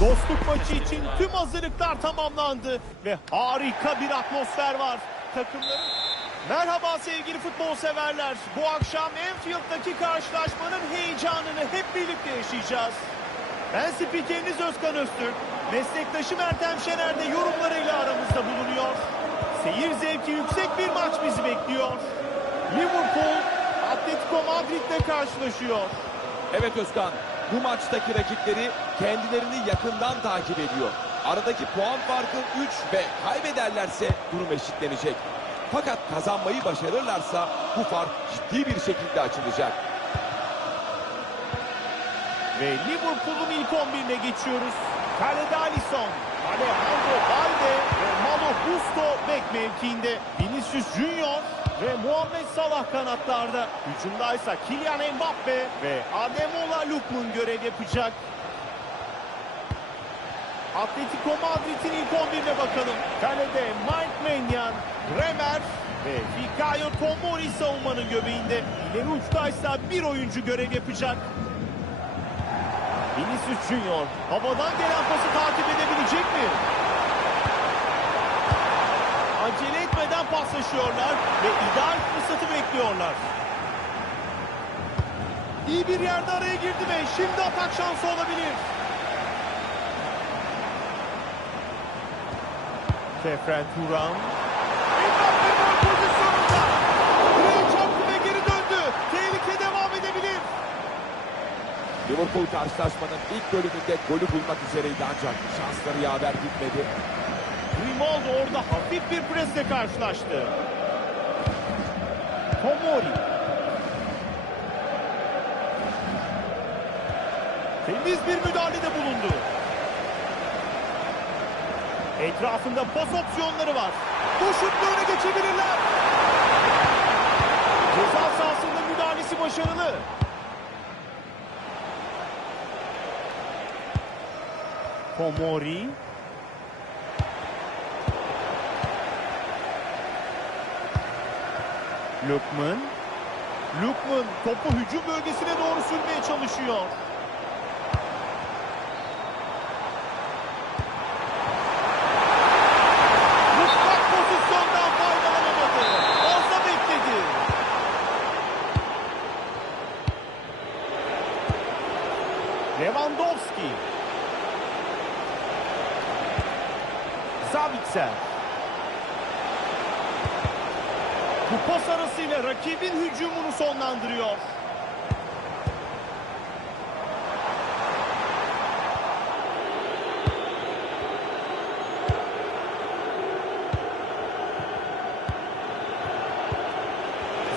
Dostluk maçı için tüm hazırlıklar tamamlandı ve harika bir atmosfer var. Takımların Merhaba sevgili futbol severler. Bu akşam Enfield'daki karşılaşmanın heyecanını hep birlikte yaşayacağız. Ben spikeriniz Özkan Öztürk. Meslektaşım Ertem Şener de yorumlarıyla aramızda bulunuyor. Seyir zevki yüksek bir maç bizi bekliyor. Liverpool Atletico Madrid'le karşılaşıyor. Evet Özkan, bu maçtaki rakipleri kendilerini yakından takip ediyor. Aradaki puan farkı 3 ve kaybederlerse durum eşitlenecek. Fakat kazanmayı başarırlarsa bu fark ciddi bir şekilde açılacak. Ve Liverpool'un ilk 11'ine geçiyoruz. Kalede Alisson, Alejandro Balde ve Malo Gusto bek mevkiinde. Vinicius Junior ve Muhammed Salah kanatlarda. Hücumdaysa Kylian Mbappe ve Ademola Lookman görev yapacak. Atletico Madrid'in ilk 11'ine bakalım. Kalede Mike Maignan, Bremer ve Fikayo Tomori savunmanın göbeğinde. İleri uçtaysa bir oyuncu görev yapacak. Vinicius Junior havadan gelen pası takip edebilecek mi? Acele etmeden paslaşıyorlar ve ideal fırsatı bekliyorlar. İyi bir yerde araya girdi ve şimdi atak şansı olabilir. Kefren Turan. Mbappe pozisyonunda. Direğe çarptı ve geri döndü. Tehlike devam edebilir. Liverpool karşılaşmanın ilk bölümünde golü bulmak üzereydi ancak şansları yaver gitmedi. Grimaldo orada hafif bir presle karşılaştı. Tomori. Temiz bir müdahalede bulundu. Etrafında pas opsiyonları var. Bu şutla geçebilirler. Ceza sahasında müdahalesi başarılı. Tomori. Lukman. Lukman topu hücum bölgesine doğru sürmeye çalışıyor. Rakibin hücumunu sonlandırıyor.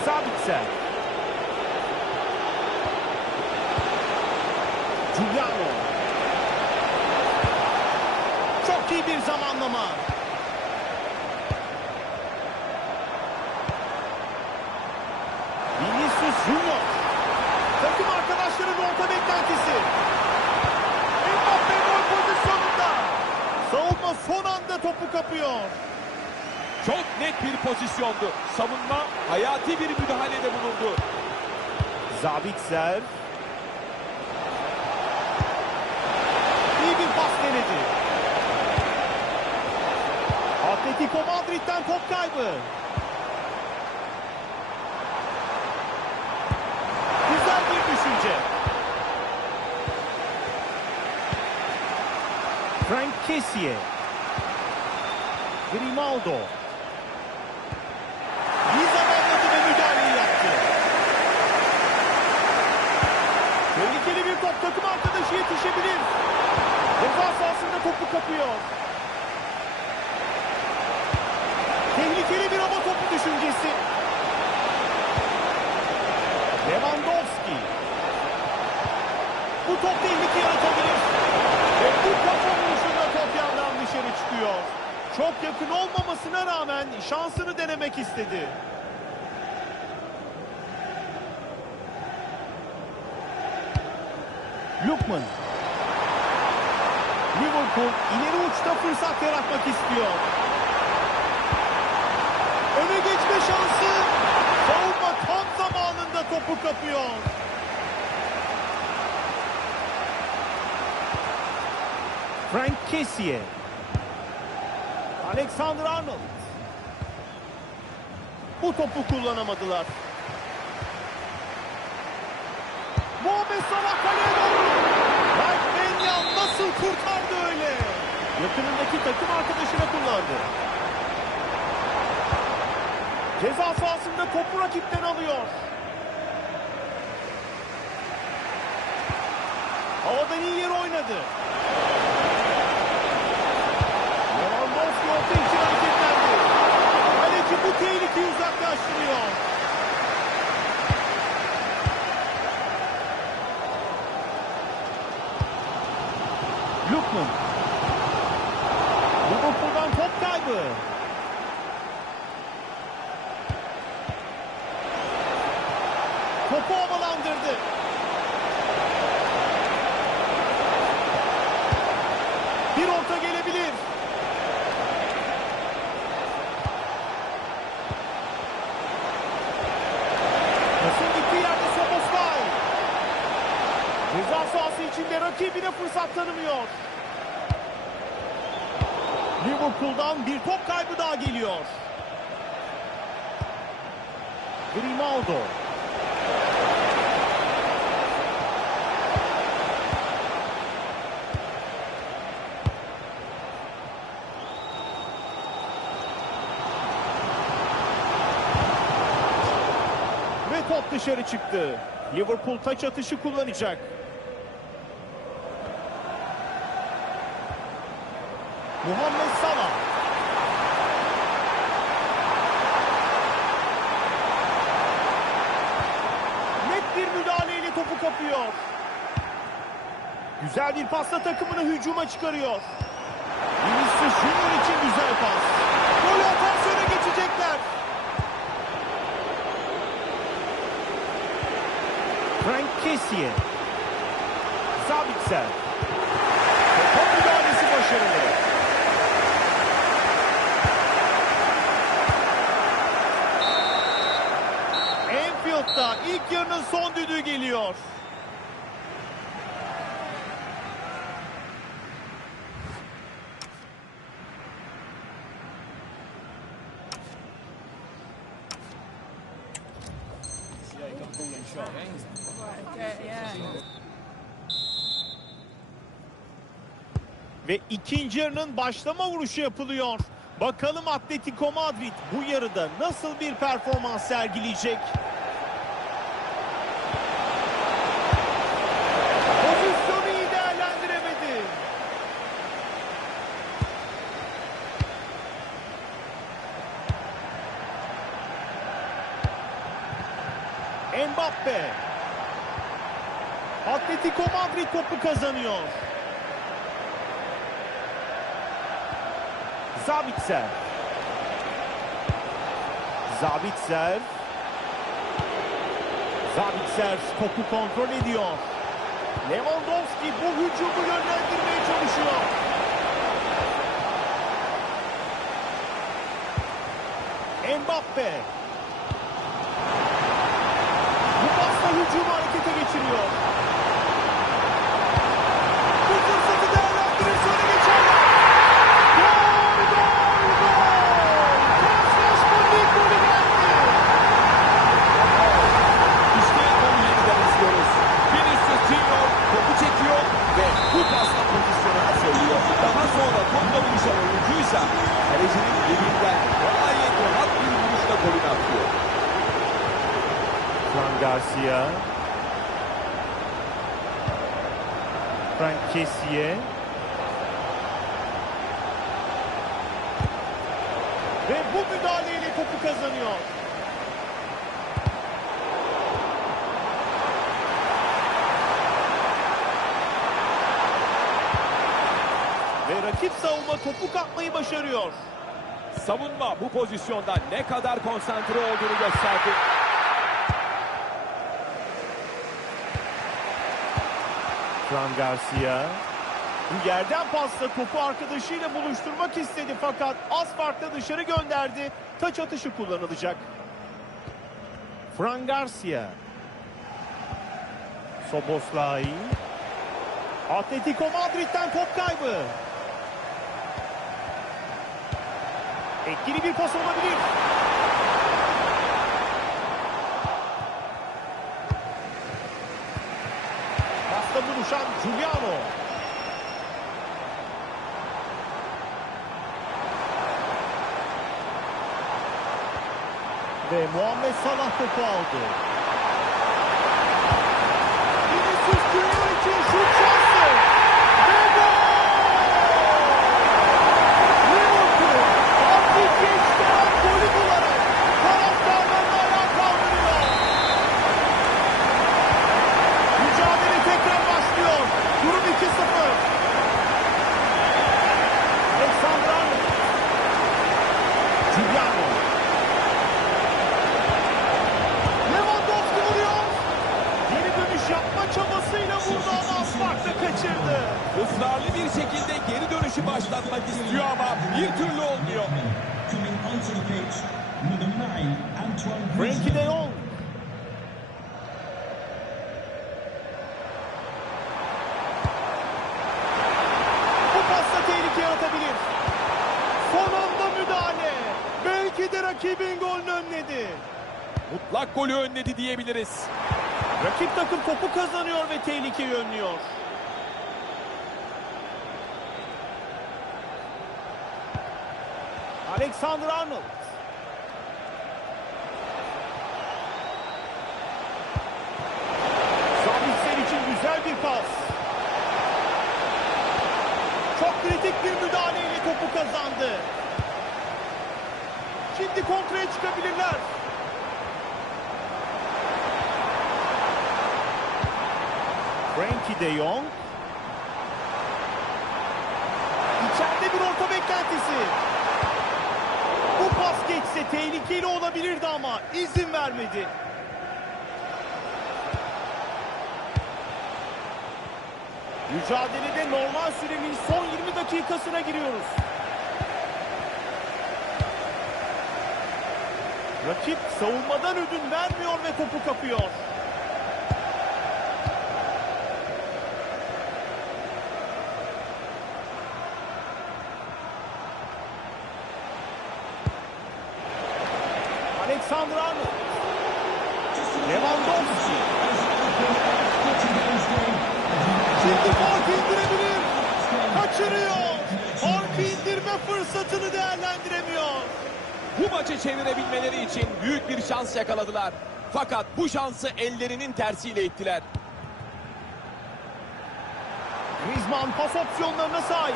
Sabitzer. Giuliano. Çok iyi bir zamanlama. Vinicius Junior. Takım arkadaşlarının orta beklentisi. Mbappe gol pozisyonunda. Savunma son anda topu kapıyor. Çok net bir pozisyondu. Savunma hayati bir müdahalede bulundu. Zabitzer. İyi bir pas denedi. Atletico Madrid'den top kaybı. Güzel bir düşünce. Frank Kessie. Grimaldo. Zamanladı ve müdahaleyi yaptı. Tehlikeli bir top takım arkadaşı yetişebilir. Ceza sahasında topu kapıyor. Tehlikeli bir hava topu düşüncesi. Lewandowski. Bu top tehlike yaratabilir. Ve bu kafa vuruşunda top yandan dışarı çıkıyor. Çok yakın olmamasına rağmen şansını denemek istedi. Lukman. Liverpool ileri uçta fırsat yaratmak istiyor. Öne geçme şansı. Savunma tam zamanında topu kapıyor. Frank Kessie. Alexander Arnold. Bu topu kullanamadılar. Muhammed Salah kaleye doğru. Mike Maignan nasıl kurtardı öyle? Yakınındaki takım arkadaşına kullandı. Ceza sahasında topu rakipten alıyor. Havadan iyi yer oynadı. Uzaklaştırıyor. Sahası içinde rakibine fırsat tanımıyor. Liverpool'dan bir top kaybı daha geliyor. Grimaldo. Ve top dışarı çıktı. Liverpool taç atışı kullanacak. Muhammed Salah. Net bir müdahaleyle topu kapıyor. Güzel bir pasla takımını hücuma çıkarıyor. Vinicius Junior için güzel pas. Gol atarsiyona geçecekler. Frank Kessie. Sabitzer. Top müdahalesi başarılı. Yarının son düdüğü geliyor. Ve ikinci yarının başlama vuruşu yapılıyor. Bakalım Atletico Madrid bu yarıda nasıl bir performans sergileyecek? Pozisyonu iyi değerlendiremedi. Mbappe. Atletico Madrid topu kazanıyor. Zabitzer. Zabitzer. Zabitzer topu kontrol ediyor. Lewandowski bu hücumu yönlendirmeye çalışıyor. Mbappe. Bu pasla hücumu harekete geçiriyor. Fran Garcia. Frank Kessie. Ve bu müdahaleyle topu kazanıyor. Ve rakip savunma topu kapmayı başarıyor. Savunma bu pozisyonda ne kadar konsantre olduğunu gösterdi. Fran Garcia. Bu yerden pasla topu arkadaşıyla buluşturmak istedi fakat az farkla dışarı gönderdi. Taç atışı kullanılacak. Fran Garcia. Soboslay. Atletico Madrid'den top kaybı. Etkili bir pas olabilir. Pasta buluşan Giuliano. Ve Muhammed Salah topu aldı. Vinicius Junior için şut şansı. Ve gol! Liverpool artık geçten golü bularak taraftarlarını ayağa kaldırıyor. Mücadele tekrar başlıyor. Durum 2-0. Alexander Arnold. Giuliano. Lewandowski vuruyor. Geri dönüş yapma çabasıyla vurdu ama farklı kaçırdı. Israrlı bir şekilde geri dönüşü başlatmak istiyor ama bir türlü olmuyor. Frankie de Jong. Bu pasta tehlike yaratabilir. Son anda müdahale. Belki de rakibin golünü önledi. Mutlak golü önledi diyebiliriz. Rakip takım topu kazanıyor ve tehlikeyi önlüyor. Alexander Arnold. Sabitzer için güzel bir pas. Çok kritik bir müdahaleyle topu kazandı. Şimdi kontraya çıkabilirler. Frankie de Jong. İçeride bir orta beklentisi. Pas geçse tehlikeli olabilirdi ama izin vermedi. Mücadelede normal sürenin son 20 dakikasına giriyoruz. Rakip savunmadan ödün vermiyor ve topu kapıyor. Alexander Arnold. Lewandowski. Şimdi farkı indirebilir. Kaçırıyor. Farkı indirme fırsatını değerlendiremiyor. Bu maçı çevirebilmeleri için büyük bir şans yakaladılar. Fakat bu şansı ellerinin tersiyle ittiler. Griezmann pas opsiyonlarına sahip.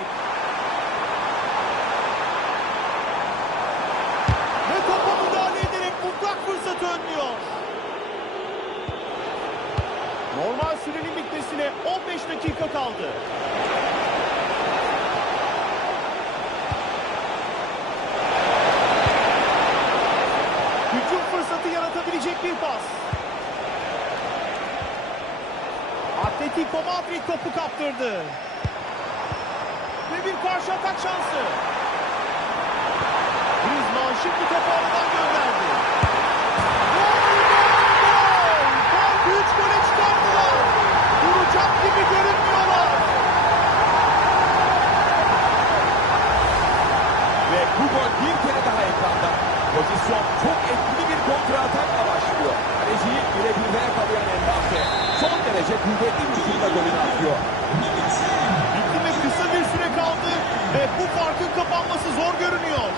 Ve topa müdahale ederek mutlak fırsatı önlüyor. Normal sürenin bitmesine 15 dakika kaldı. Hücum fırsatı yaratabilecek bir pas. Atletico Madrid topu kaptırdı. Ve bir karşı atak şansı. Griezmann şimdi topu aradan gönderdi. Gol! Gol! Farkı üç gole çıkardılar. Duracak gibi görünmüyorlar. Ve bu gol bir kere daha ekranda. Pozisyon çok etkili bir kontra atakla başlıyor. Kaleciyi birebirde yakalayan Mbappe. Son derece kuvvetli bir şutla golünü atıyor. Bitti kısa bir süre kaldı. Ve bu farkın kapanması zor görünüyor.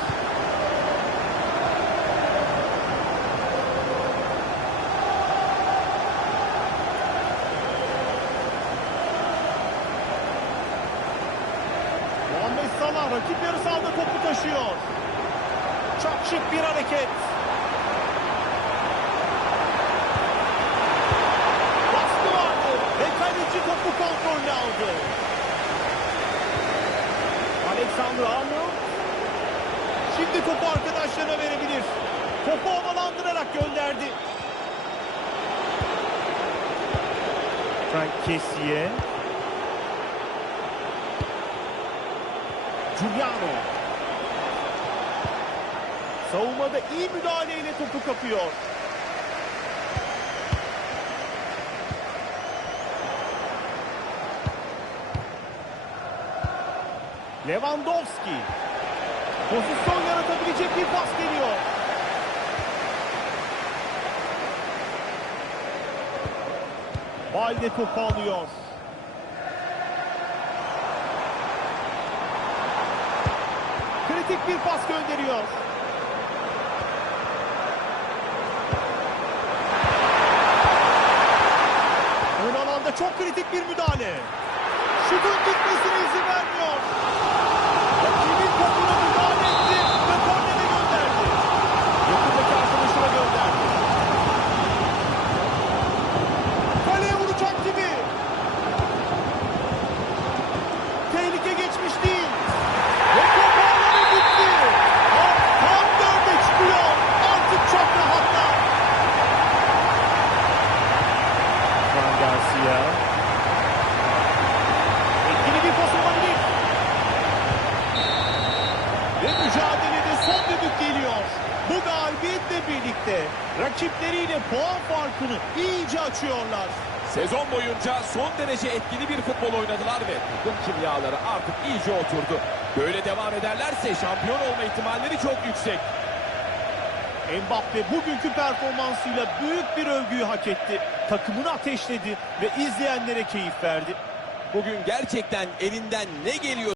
Muhammed Salah rakip yarı sahada topu taşıyor. Çok şık bir hareket. Aldı. Alexander Arnold şimdi topu arkadaşlarına verebilir. Topu havalandırarak gönderdi. Frank Kessié. Giuliano. Savunmada iyi müdahaleyle topu kapıyor. Lewandowski. Pozisyon yaratabilecek bir pas geliyor. Balde topu alıyor. Kritik bir pas gönderiyor. Ön alanda çok kritik bir müdahale. Şutun gitmesine izin vermiyor. Rakibin topuna müdahale etti ve kornere gönderdi. Yakındaki arkadaşına gönderdi. Kaleye vuracak gibi. Tehlike geçmiş değil. Ve top ağları gitti. Top tam dörde çıkıyor. Artık çok rahatlar. Fran Garcia. Etkili bir pas olabilir. Ve mücadelede son düdük geliyor. Bu galibiyetle birlikte rakipleriyle puan farkını iyice açıyorlar. Sezon boyunca son derece etkili bir futbol oynadılar ve takım kimyaları artık iyice oturdu. Böyle devam ederlerse şampiyon olma ihtimalleri çok yüksek. Mbappe bugünkü performansıyla büyük bir övgüyü hak etti. Takımını ateşledi ve izleyenlere keyif verdi. Bugün gerçekten elinden ne geliyor